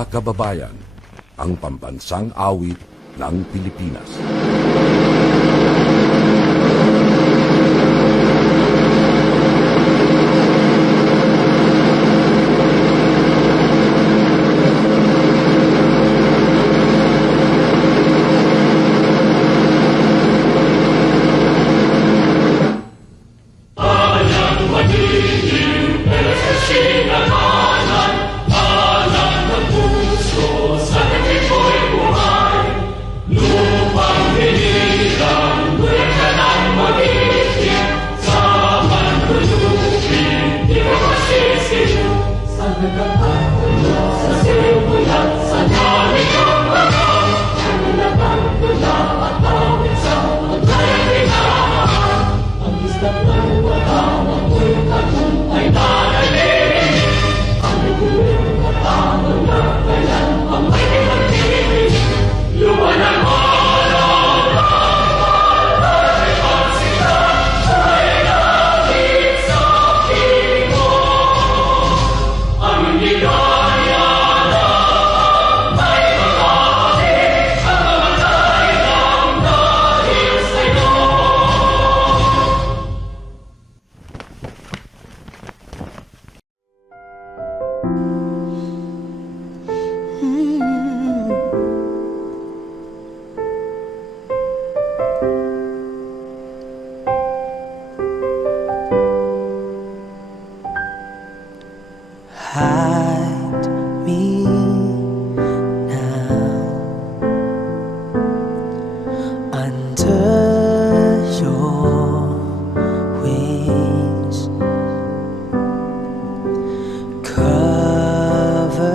Mga kababayan, ang pambansang awit ng Pilipinas. Hide me now under your wings. Cover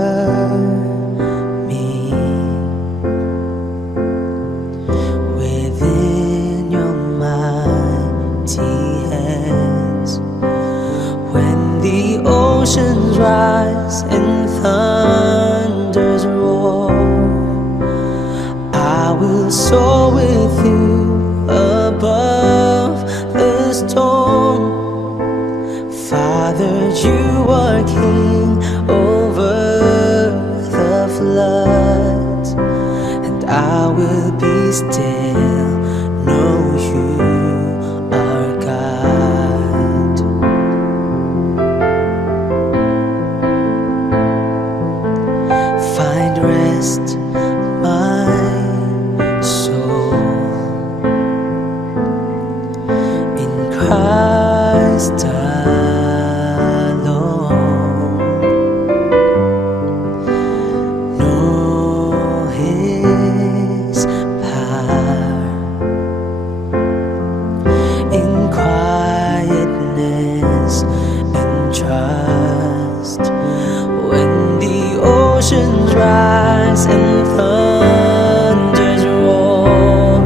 me within your mighty hands. When the oceans rise and thunders roar, I will soar with you above the storm. Father, you are king over the floods, and I will be still, know you are God. Find rest, my soul, in Christ alone. Know His power in quietness and trust. When the oceans rise and thunders roar,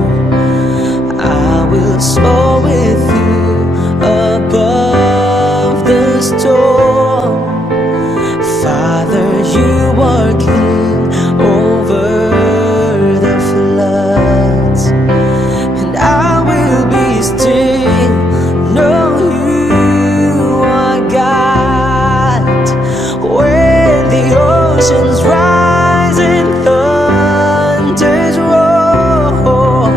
I will soar with you above the storm. Father, you are king over the floods, and I will be still, know you are God. When the oceans rise and thunders roar,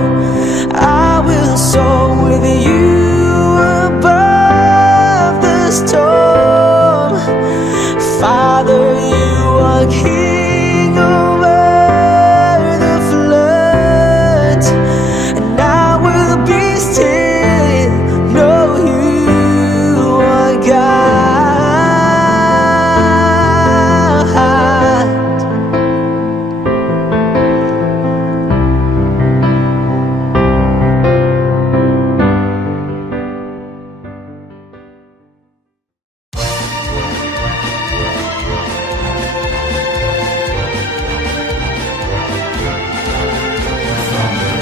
I will soar with you above the storm. Father, you are king over the floods, and I will be still, know you are God.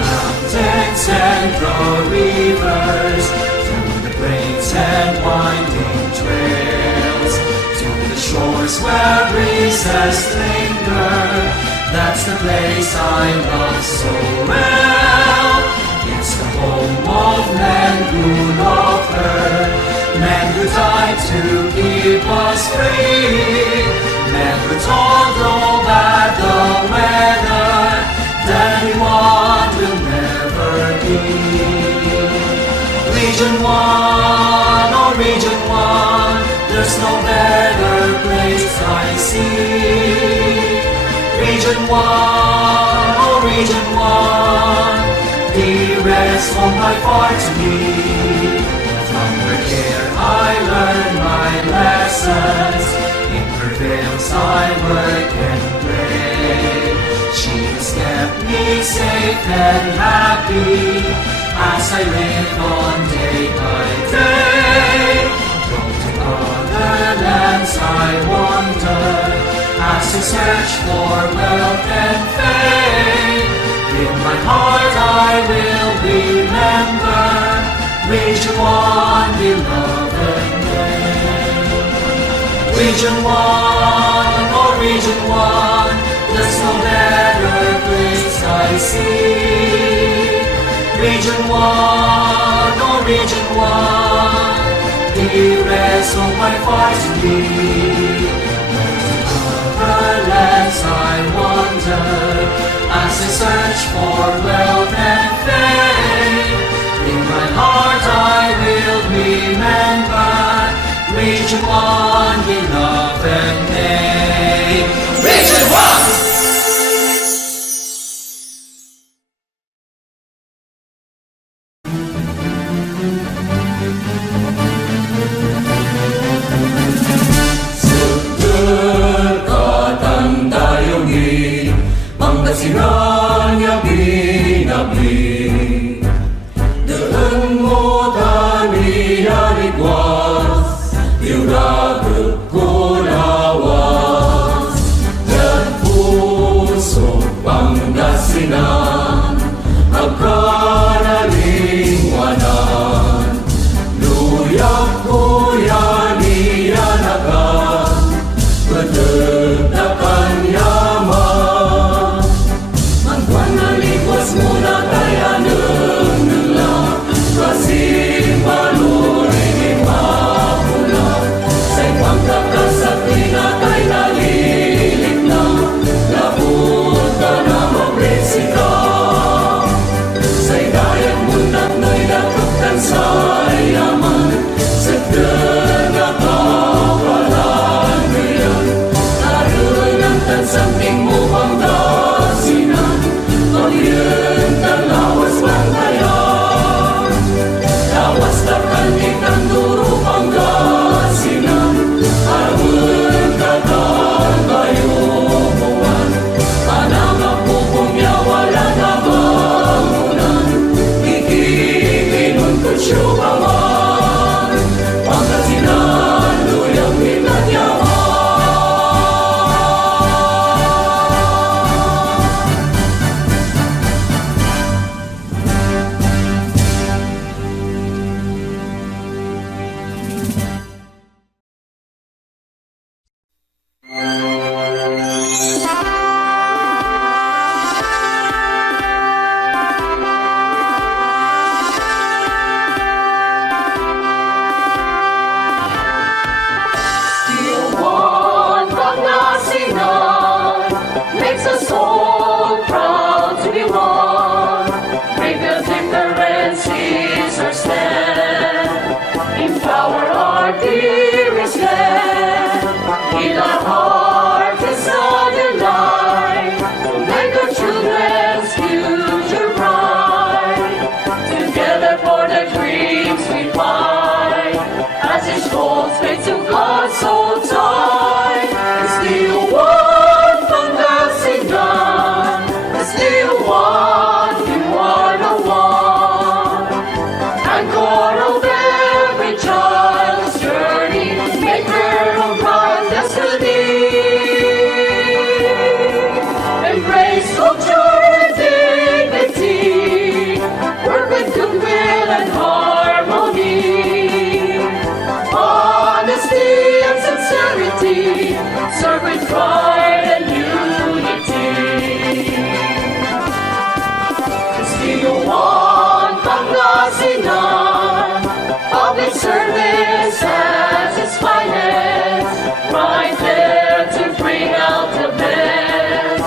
Mountains and broad rivers, through the great and winding trails, to the shores where breezes linger. That's the place I love so well. It's the home of men who loved her, men who died to keep us free, men who told no bad weather than anyone will never be. Region 1, oh Region 1, there's no better place I see. Region 1, oh Region 1, dearest home by far to me. From her care I learn my lessons, in her veils I work and play. She has kept me safe and happy as I live on day by day. Though to other lands I wander, as I search for wealth and fame, in my heart I will remember Region 1, beloved name. Region 1, oh Region 1, there's no better place I see. Region 1, oh Region 1, dearest of my far to be. Other lands I wander, as I search for wealth and fame. In my heart I will remember Region 1, beloved name. Region 1! Pangasinan niya binabi, daan mo taniya ligwas, iuragod ko lawas. Dan puso Pangasinan, agkanalingwanan, luyak ko yan iyanagan, bedegdakan yaman. Muna kaya nila kasih palurin mapuna sa pagkakasakti na kay nalilit na labot ka na mabresika sa idayang mundak na'y nakaptan sa yaman sa nakapalan ngayon naroon ang tansamping mo Pangasinan. Pag-ientang lawas Bantayan, lawas takan ikang duro Pangasinan, arun kakang bayubuan, panang apupong niya wala na bangunan, ikikinon ko siyo paman, Pangasinan, luyang minanyaman. Serve with pride and unity. Still one Pangasinan, public service at its finest, right there to bring out the best.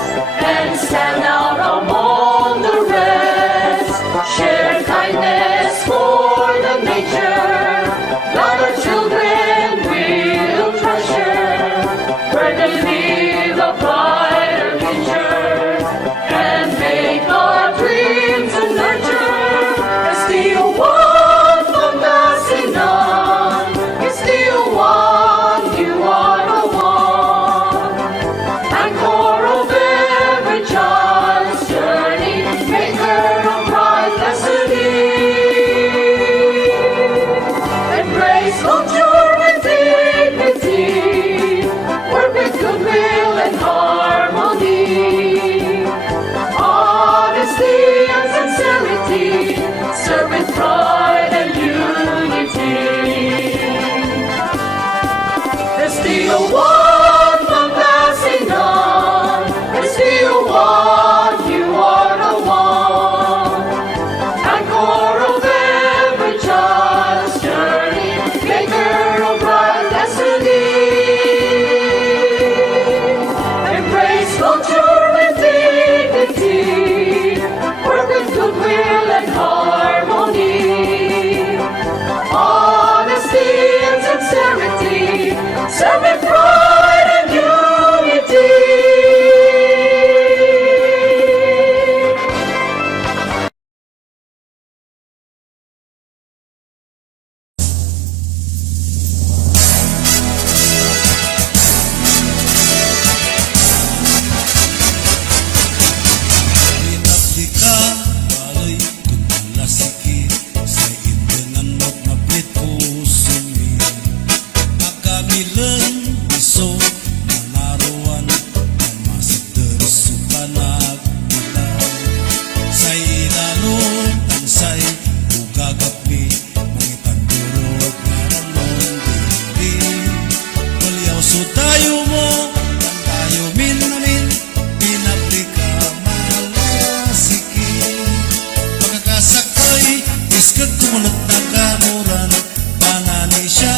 Biskag kumunot na kamuran, panani siya,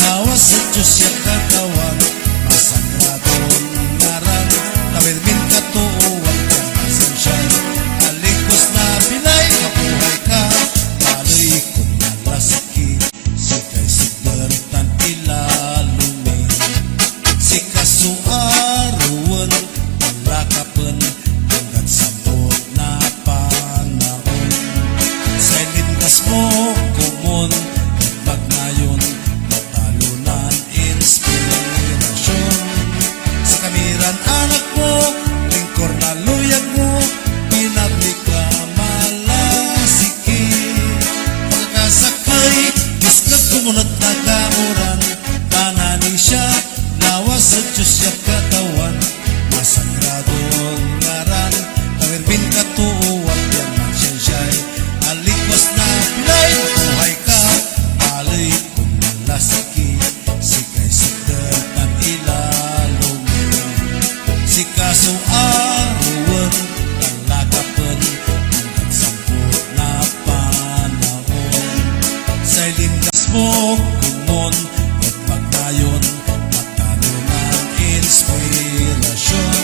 lawas sa Diyos siya katawan. Masagradong ngaran, tawirmin katuuan ka, masan siya. Alikos na bilay, kabuhay ka, maloy kung nalasaki. Sikay siglertan ilalumin, si kasuaruan, malakapan, hanggang sabot na panahon. Sa lindas mo, kumon, magnayon, matalunan, inspirasyon. Sa kamiran anak mo, lingkor na luyag mo, pinablik ka malasiki. Pagkasakay, biskag kumunot na kamuran, panani siya, lawas sa Diyos siya katawan. Masagradong ngaran, tawirbin katuuan, yan man siya'y alikwas na pilay. Buhay ka, palay kung malasaki, sikay sigdatan ilalumi. Si kaso aruan, talagapan, hanggang samput na panahon. Sa lindas mo, kumon, at magnayon, matalunan, inspirasyon.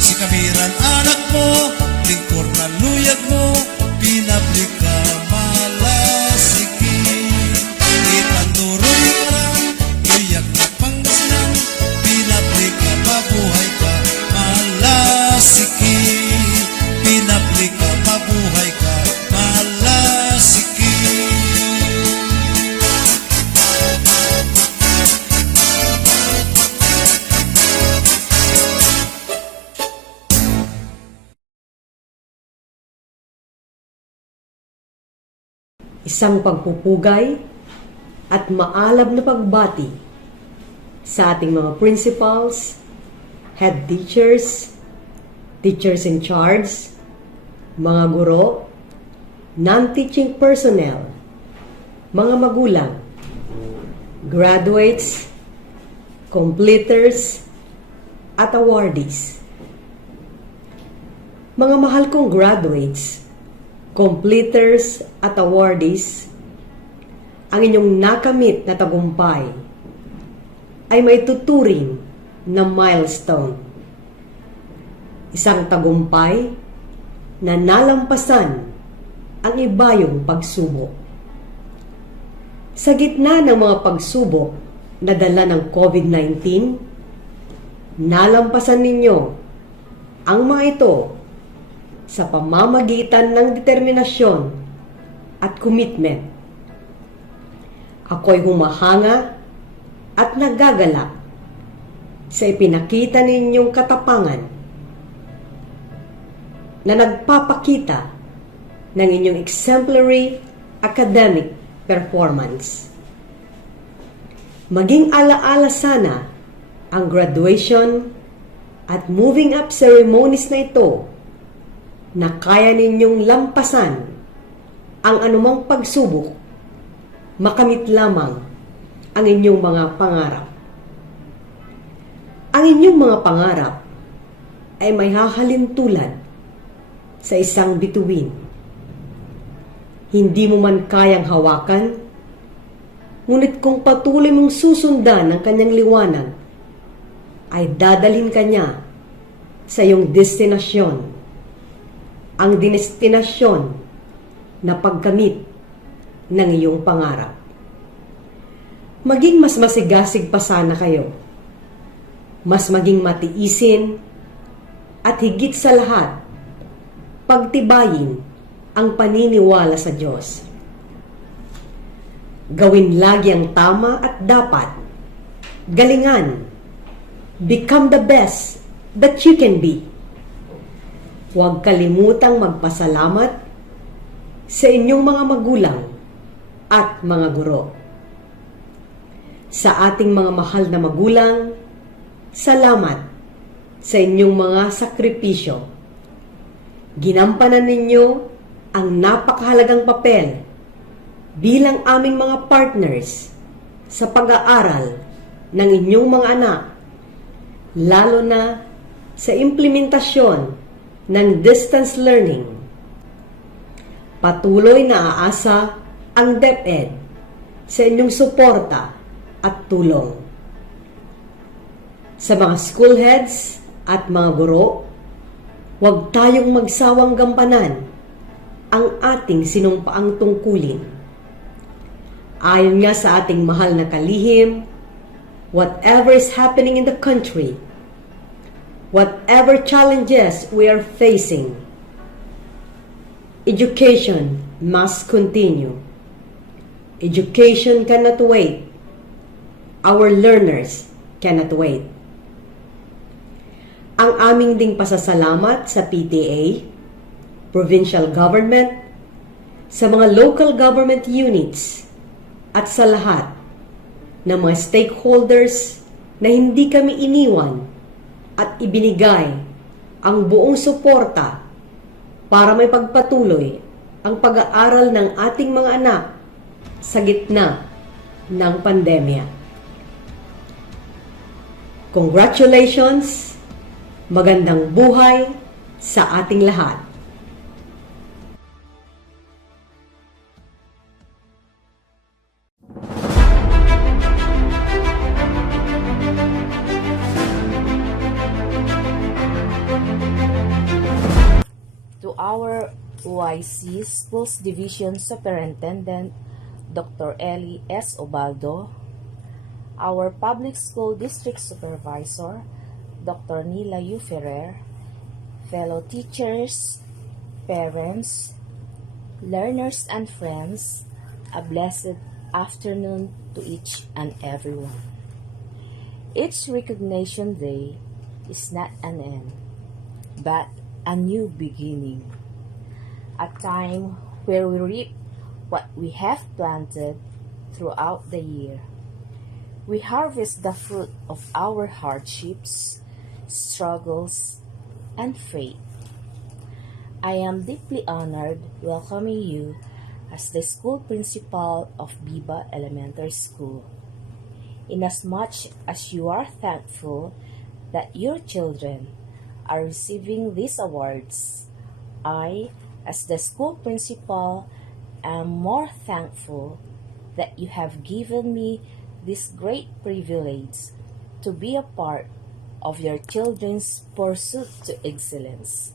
Si kamiran anak mo, lingkor na luyag mo, pinablik ka malasiki. Itanduroy ka, iyak na Pangasinan, pinablik ka, mabuhay ka, malasiki. Pinablik ka, mabuhay ka, malasiki. Isang pagpupugay at maalab na pagbati sa ating mga principals, head teachers, teachers in charge, mga guro, non-teaching personnel, mga magulang, graduates, completers, at awardees. Mga mahal kong graduates, completers at awardees, ang inyong nakamit na tagumpay ay may tuturing na milestone. Isang tagumpay na nalampasan ang ibayong pagsubok. Sa gitna ng mga pagsubok na dala ng COVID-19, nalampasan ninyo ang mga ito sa pamamagitan ng determinasyon at commitment. Ako'y humahanga at nagagalak sa ipinakita ninyong katapangan na nagpapakita ng inyong exemplary academic performance. Maging alaala sana ang graduation at moving up ceremonies na ito na kaya ninyong lampasan ang anumang pagsubok, makamit lamang ang inyong mga pangarap. Ang inyong mga pangarap ay may hahalintulad sa isang bituin. Hindi mo man kayang hawakan, ngunit kung patuloy mong susundan ang kanyang liwanag, ay dadalhin ka niya sa iyong destinasyon, ang destinasyon na pagkamit ng iyong pangarap. Maging mas masigasig pa sana kayo, mas maging matiisin, at higit sa lahat, pagtibayin ang paniniwala sa Diyos. Gawin lagi ang tama at dapat. Galingan. Become the best that you can be. Huwag kalimutang magpasalamat sa inyong mga magulang at mga guro. Sa ating mga mahal na magulang, salamat sa inyong mga sakripisyo. Ginampanan ninyo ang napakahalagang papel bilang aming mga partners sa pag-aaral ng inyong mga anak, lalo na sa implementasyon ng distance learning. Patuloy na aasa ang DepEd sa inyong suporta at tulong. Sa mga school heads at mga guro, huwag tayong magsawang gampanan ang ating sinumpaang tungkulin. Ayon nga sa ating mahal na kalihim, whatever is happening in the country, whatever challenges we are facing, education must continue. Education cannot wait. Our learners cannot wait. Ang aming ding pasasalamat sa PTA, provincial government, sa mga local government units, at sa lahat ng mga stakeholders na hindi kami iniwan at ibinigay ang buong suporta para may pagpatuloy ang pag-aaral ng ating mga anak sa gitna ng pandemya. Congratulations! Magandang buhay sa ating lahat! To our OIC Schools Division Superintendent, Dr. Ellie S. Obaldo, our Public School District Supervisor, Dr. Nila U. Ferrer, fellow teachers, parents, learners, and friends, a blessed afternoon to each and everyone. Each Recognition Day is not an end, but a new beginning, a time where we reap what we have planted throughout the year. We harvest the fruit of our hardships, struggles, and faith. I am deeply honored welcoming you as the school principal of BIBA Elementary School. Inasmuch as you are thankful that your children are receiving these awards, I, as the school principal, am more thankful that you have given me this great privilege to be a part of your children's pursuit to excellence.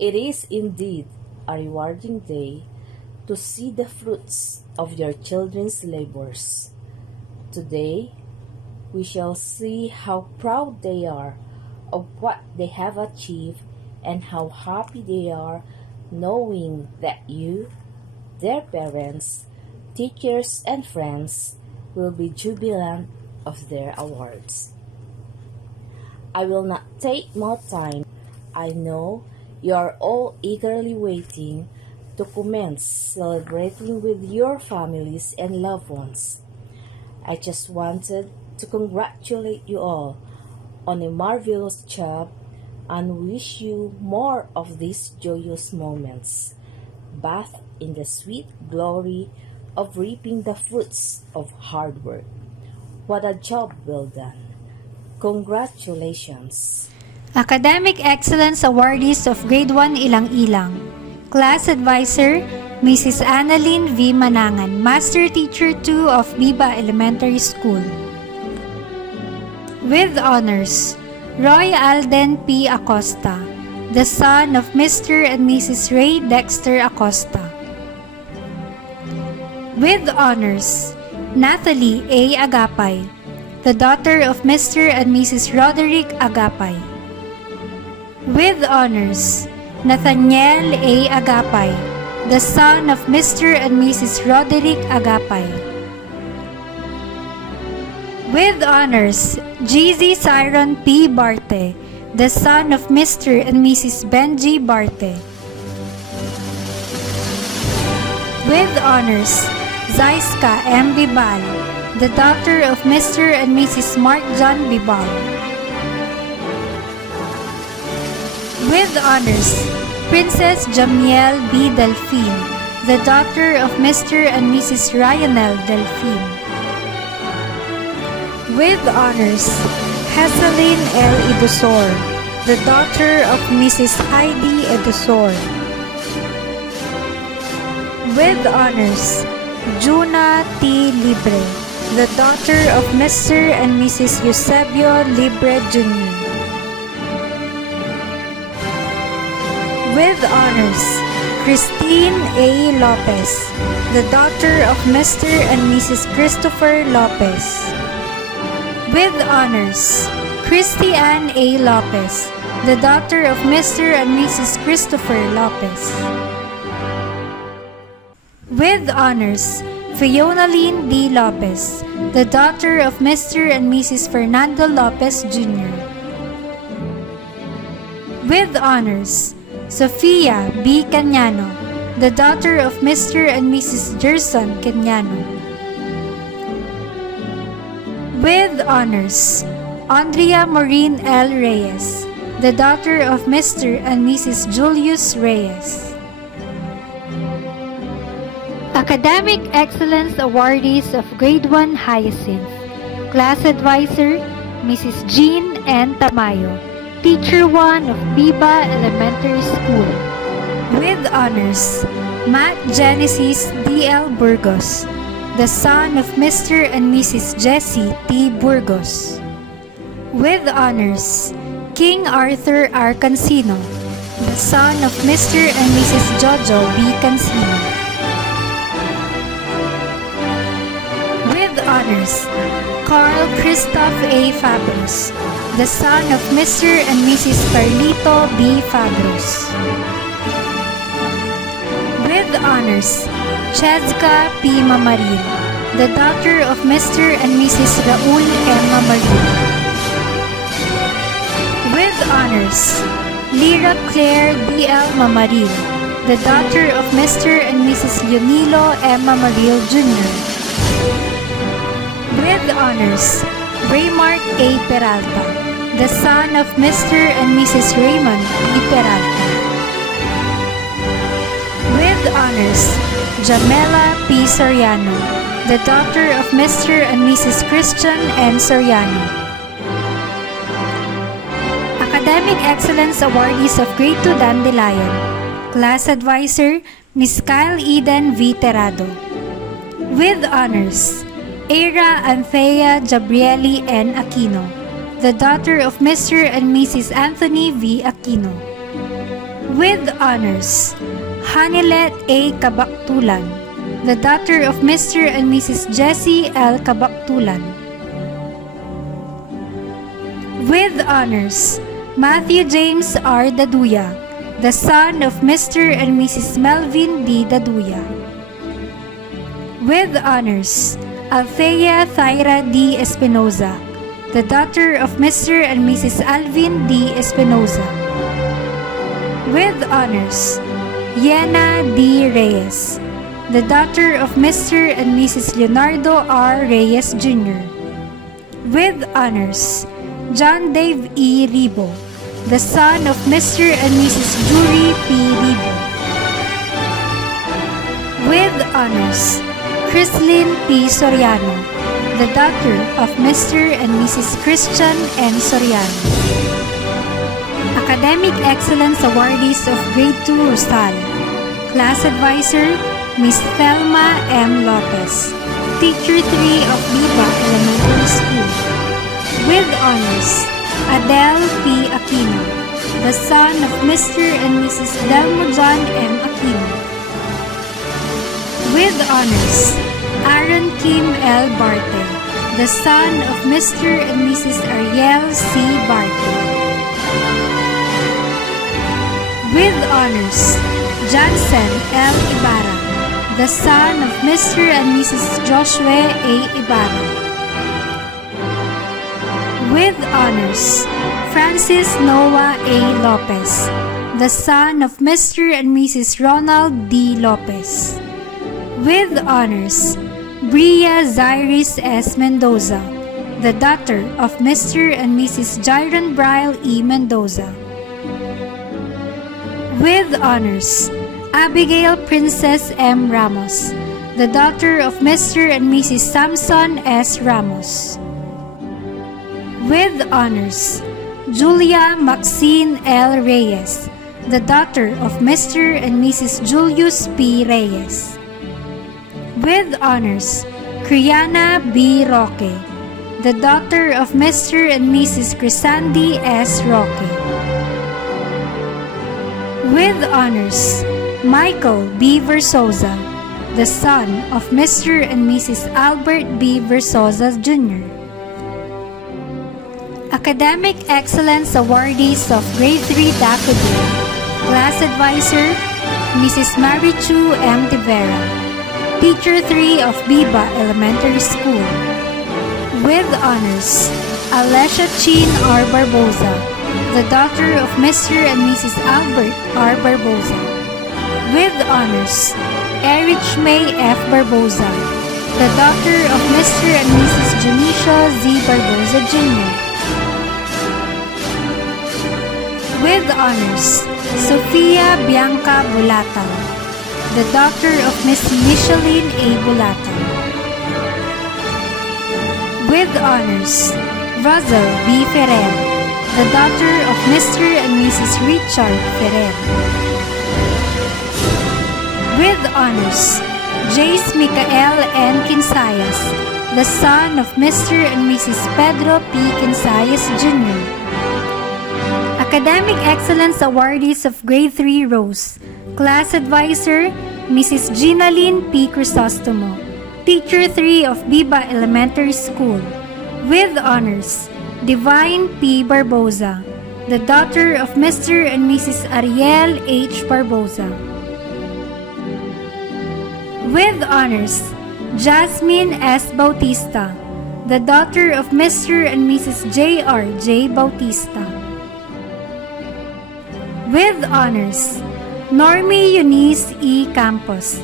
It is indeed a rewarding day to see the fruits of your children's labors. Today, we shall see how proud they are of what they have achieved and how happy they are knowing that you, their parents, teachers, and friends will be jubilant of their awards. I will not take more time. I know you are all eagerly waiting to commence celebrating with your families and loved ones. I just wanted to congratulate you all on a marvelous job and wish you more of these joyous moments. Bath in the sweet glory of reaping the fruits of hard work. What a job well done. Congratulations. Academic Excellence Awardees of Grade 1 Ilang-Ilang. Class Advisor, Mrs. Annalyn V. Manangan, Master Teacher 2 of BIBA Elementary School. With honors, Roy Alden P. Acosta, the son of Mr. and Mrs. Ray Dexter Acosta. With honors, Nathalie A. Agapay, the daughter of Mr. and Mrs. Roderick Agapay. With honors, Nathaniel A. Agapay, the son of Mr. and Mrs. Roderick Agapay. With honors, GZ Siron P. Barte, the son of Mr. and Mrs. Benji Barte. With honors, Zaiska M. Bibal, the daughter of Mr. and Mrs. Mark John Bibal. With honors, Princess Jamiel B. Delphine, the daughter of Mr. and Mrs. Ryanel Delphine. With honors, Hazeline L. Idusor, the daughter of Mrs. Heidi Idusor. With honors, Juna T. Libre, the daughter of Mr. and Mrs. Eusebio Libre Jr. With honors, Christine A. Lopez, the daughter of Mr. and Mrs. Christopher Lopez. With honors, Christy Ann A. Lopez, the daughter of Mr. and Mrs. Christopher Lopez. With honors, Fiona Lynn D. Lopez, the daughter of Mr. and Mrs. Fernando Lopez Jr. With honors, Sofia B. Cañano, the daughter of Mr. and Mrs. Gerson Cañano. With honors, Andrea Maureen L. Reyes, the daughter of Mr. and Mrs. Julius Reyes. Academic Excellence Awardees of Grade 1 Hyacinth. Class Advisor, Mrs. Jean N. Tamayo, Teacher 1 of BIBA Elementary School. With honors, Matt Genesis D.L. Burgos, the son of Mr. and Mrs. Jessie T. Burgos. With honors, King Arthur R. Cancino, the son of Mr. and Mrs. Jojo B. Cancino. With honors, Carl Christoph A. Fabros, the son of Mr. and Mrs. Carlito B. Fabros. With honors, Chezka P. Mamaril, the daughter of Mr. and Mrs. Raul M. Mamaril. With honors, Lyra Claire D. L. Mamaril, the daughter of Mr. and Mrs. Leonilo M. Mamaril Jr. With honors, Raymark A. Peralta, the son of Mr. and Mrs. Raymond E. Peralta. With honors, Jamela P. Soriano, the daughter of Mr. and Mrs. Christian N. Soriano. Academic Excellence Awardees of Grade 2 Dandelion. Class Advisor, Ms. Kyle Eden V. Terado. With honors, Era Anthea Gabrieli N. Aquino, the daughter of Mr. and Mrs. Anthony V. Aquino. With honors, Hanilet A. Kabaktulan, the daughter of Mr. and Mrs. Jessie L. Kabaktulan. With honors, Matthew James R. Daduya, the son of Mr. and Mrs. Melvin D. Daduya. With honors, Althea Thyra D. Espinoza, the daughter of Mr. and Mrs. Alvin D. Espinoza. With honors, Yena D. Reyes, the daughter of Mr. and Mrs. Leonardo R. Reyes Jr. With honors, John Dave E. Ribo, the son of Mr. and Mrs. Julie P. Ribo. With honors, Chrislyn P. Soriano, the daughter of Mr. and Mrs. Christian N. Soriano. Academic Excellence Awardees of Grade 2 Rosal. Class Advisor, Ms. Thelma M. Lopez, Teacher 3 of BIBA Elementary School. With honors, Adele P. Aquino, the son of Mr. and Mrs. Delmo John M. Aquino. With honors, Aaron Kim L. Barte, the son of Mr. and Mrs. Ariel C. Barte. With honors, Johnson L. Ibarra, the son of Mr. and Mrs. Joshua A. Ibarra. With honors, Francis Noah A. Lopez, the son of Mr. and Mrs. Ronald D. Lopez. With honors, Bria Zairis S. Mendoza, the daughter of Mr. and Mrs. Jairon Bryle E. Mendoza. With honors, Abigail Princess M. Ramos, the daughter of Mr. and Mrs. Samson S. Ramos. With honors, Julia Maxine L. Reyes, the daughter of Mr. and Mrs. Julius P. Reyes. With honors, Kriana B. Roque, the daughter of Mr. and Mrs. Crisandi S. Roque. With honors, Michael B. Versosa, the son of Mr. and Mrs. Albert B. Versosa Jr. Academic Excellence Awardees of Grade 3 Daffodil. Class Advisor, Mrs. Marichu M. De Vera. Teacher 3 of BIBA Elementary School. With honors, Alessia Chin R. Barboza, the daughter of Mr. and Mrs. Albert R. Barboza. With honors, Erich May F. Barboza, the daughter of Mr. and Mrs. Junicia Z. Barboza Jr. With honors, Sofia Bianca Bulata, the daughter of Miss Micheline A. Bulata. With honors, Russell B. Ferrer, the daughter of Mr. and Mrs. Richard Ferrer. With honors, Jace Micael N. Quinsayas, the son of Mr. and Mrs. Pedro P. Quinsayas Jr. Academic Excellence Awardees of Grade 3 Rose. Class Advisor, Mrs. Ginaline P. Crisostomo, Teacher 3 of BIBA Elementary School. With honors, Divine P. Barboza, the daughter of Mr. and Mrs. Ariel H. Barboza. With honors, Jasmine S. Bautista, the daughter of Mr. and Mrs. J.R. J. Bautista. With honors, Normie Eunice E. Campos,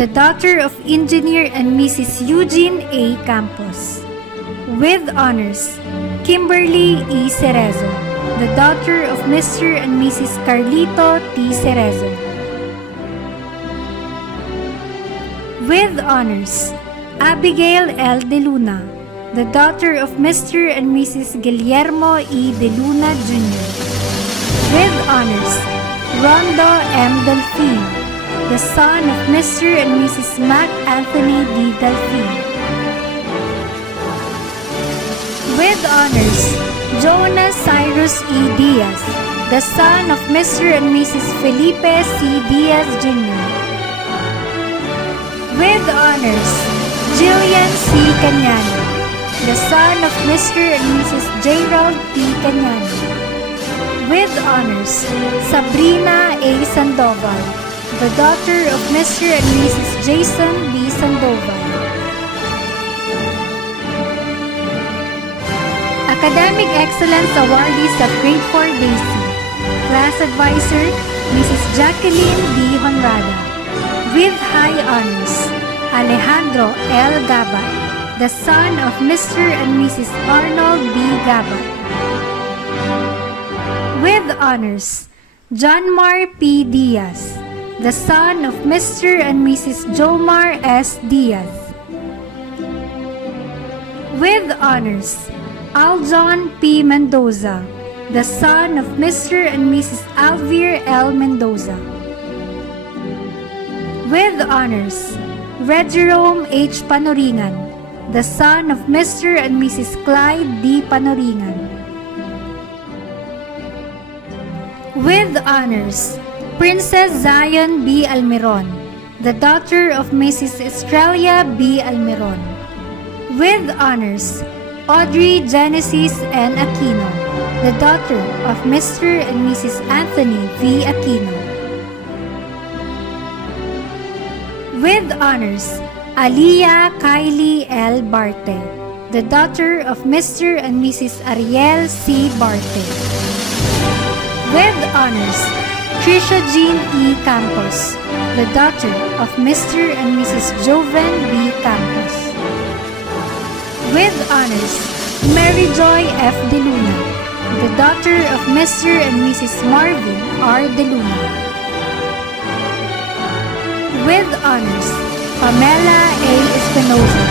the daughter of Engineer and Mrs. Eugene A. Campos. With honors, Kimberly E. Cerezo, the daughter of Mr. and Mrs. Carlito T. Cerezo. With honors, Abigail L. De Luna, the daughter of Mr. and Mrs. Guillermo E. De Luna Jr. With honors, Rondo M. Delfin, the son of Mr. and Mrs. Mac Anthony D. Delfin. With honors, Jonas Cyrus E. Diaz, the son of Mr. and Mrs. Felipe C. Diaz Jr. With honors, Jillian C. Cañano, the son of Mr. and Mrs. Gerald P. Cañano. With honors, Sabrina A. Sandoval, the daughter of Mr. and Mrs. Jason B. Sandoval. Academic Excellence Awardees of Grade 4 Daisy. Class Advisor, Mrs. Jacqueline B. Honrada. With high honors, Alejandro L. Gabat, the son of Mr. and Mrs. Arnold B. Gabat. With honors, John Mar P. Diaz, the son of Mr. and Mrs. Jomar S. Diaz. With honors, Aljon P. Mendoza, the son of Mr. and Mrs. Alvir L. Mendoza. With honors, Red Jerome H. Panoringan, the son of Mr. and Mrs. Clyde D. Panoringan. With honors, Princess Zion B. Almiron, the daughter of Mrs. Estrella B. Almiron. With honors, Audrey Genesis N. Aquino, the daughter of Mr. and Mrs. Anthony V. Aquino. With honors, Aliyah Kylie L. Barte, the daughter of Mr. and Mrs. Ariel C. Barte. With honors, Trisha Jean E. Campos, the daughter of Mr. and Mrs. Joven B. Campos. With honors, Mary Joy F. De Luna, the daughter of Mr. and Mrs. Marvin R. De Luna. With honors, Pamela A. Espinoza,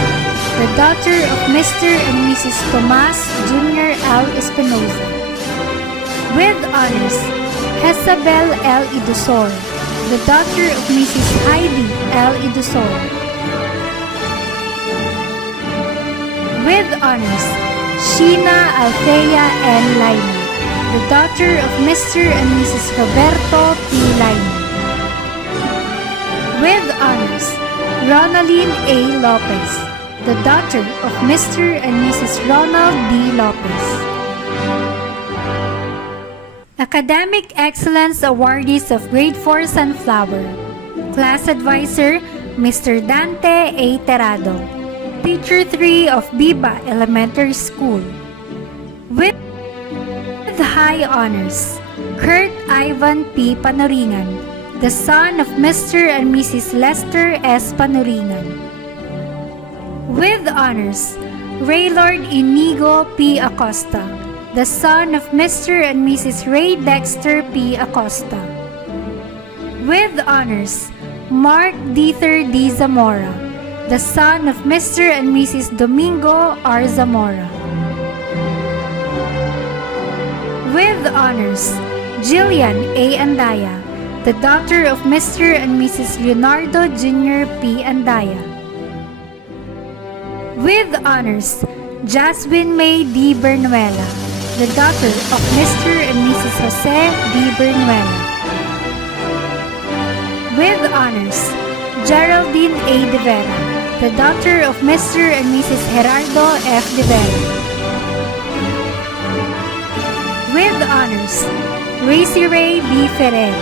the daughter of Mr. and Mrs. Tomas Jr. L. Espinoza. With honors, Jezabel L. Idusor, the daughter of Mrs. Heidi L. Idusor. With honors, Sheena Althea N. Lainey, the daughter of Mr. and Mrs. Roberto P. Lainey. With honors, Ronaline A. Lopez, the daughter of Mr. and Mrs. Ronald D. Lopez. Academic Excellence Awardees of Grade 4 Sunflower. Class Advisor, Mr. Dante A. Terrado. Teacher 3 of BIBA Elementary School. With high honors, Kurt Ivan P. Panoringan, the son of Mr. and Mrs. Lester S. Panoringan. With honors, Raylord Inigo P. Acosta, the son of Mr. and Mrs. Ray Dexter P. Acosta. With honors, Mark Dieter D. Zamora, the son of Mr. and Mrs. Domingo R. Zamora. With honors, Jillian A. Andaya, the daughter of Mr. and Mrs. Leonardo Jr. P. Andaya. With honors, Jasmine May D. Bernuela, the daughter of Mr. and Mrs. Jose D. Bernuela. With honors, Geraldine A. De Vera, the daughter of Mr. and Mrs. Gerardo F. De Vera. With honors, Racy Ray B. Ferrer,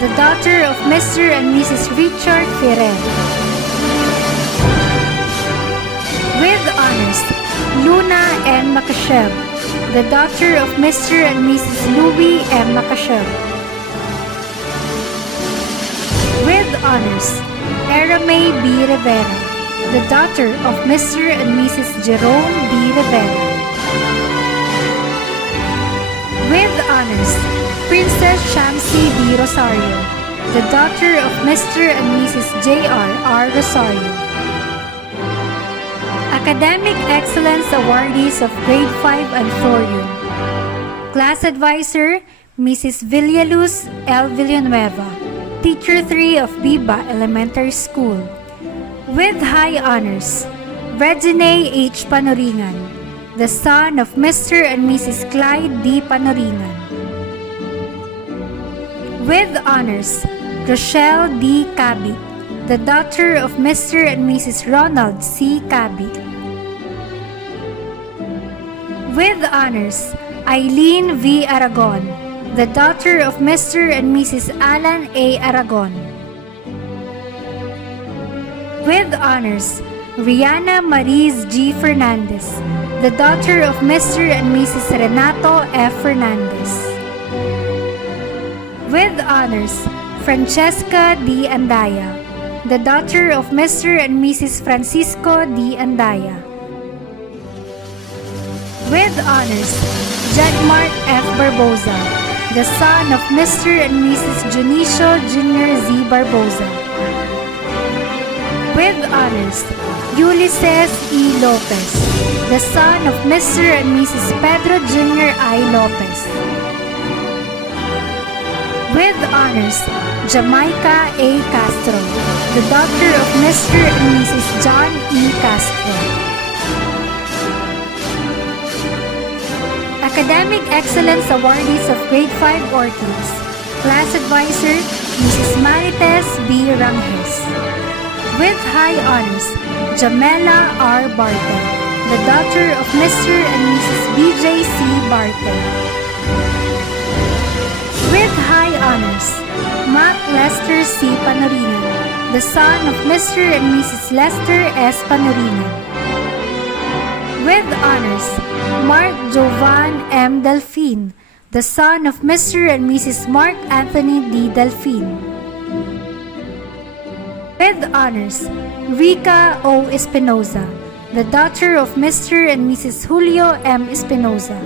the daughter of Mr. and Mrs. Richard Ferrer. With honors, Luna N. Macashel, the daughter of Mr. and Mrs. Louis M. Macashel. With honors, Erame B. Rivera, the daughter of Mr. and Mrs. Jerome D. Rivera. With honors, Princess Shamsi D. Rosario, the daughter of Mr. and Mrs. J.R. R. Rosario. Academic Excellence Awardees of Grade 5 and 4U. Class Advisor, Mrs. Villaluz L. Villanueva, Teacher 3 of BIBA Elementary School. With high honors, Regine H. Panoringan, the son of Mr. and Mrs. Clyde D. Panoringan. With honors, Rochelle D. Cabi, the daughter of Mr. and Mrs. Ronald C. Cabi. With honors, Eileen V. Aragon, the daughter of Mr. and Mrs. Alan A. Aragon. With honors, Rihanna Mariz G. Fernandez, the daughter of Mr. and Mrs. Renato F. Fernandez. With honors, Francesca D. Andaya, the daughter of Mr. and Mrs. Francisco D. Andaya. With honors, Jagmart F. Barboza, the son of Mr. and Mrs. Junicio Jr. Z. Barboza. With honors, Ulysses E. Lopez, the son of Mr. and Mrs. Pedro Jr. I. Lopez. With honors, Jamaica A. Castro, the daughter of Mr. and Mrs. John E. Castro. Academic Excellence Awardees of Grade 5 Orchids. Class Advisor, Mrs. Marites B. Rangel. With high honors, Jamela R. Barte, the daughter of Mr. and Mrs. B.J. C. Barte. With high honors, Mac Lester C. Panoringan, the son of Mr. and Mrs. Lester S. Panoringan. With honors, Mark Jovan M. Delfin, the son of Mr. and Mrs. Mark Anthony D. Delfin. With honors, Rica O. Espinoza, the daughter of Mr. and Mrs. Julio M. Espinoza.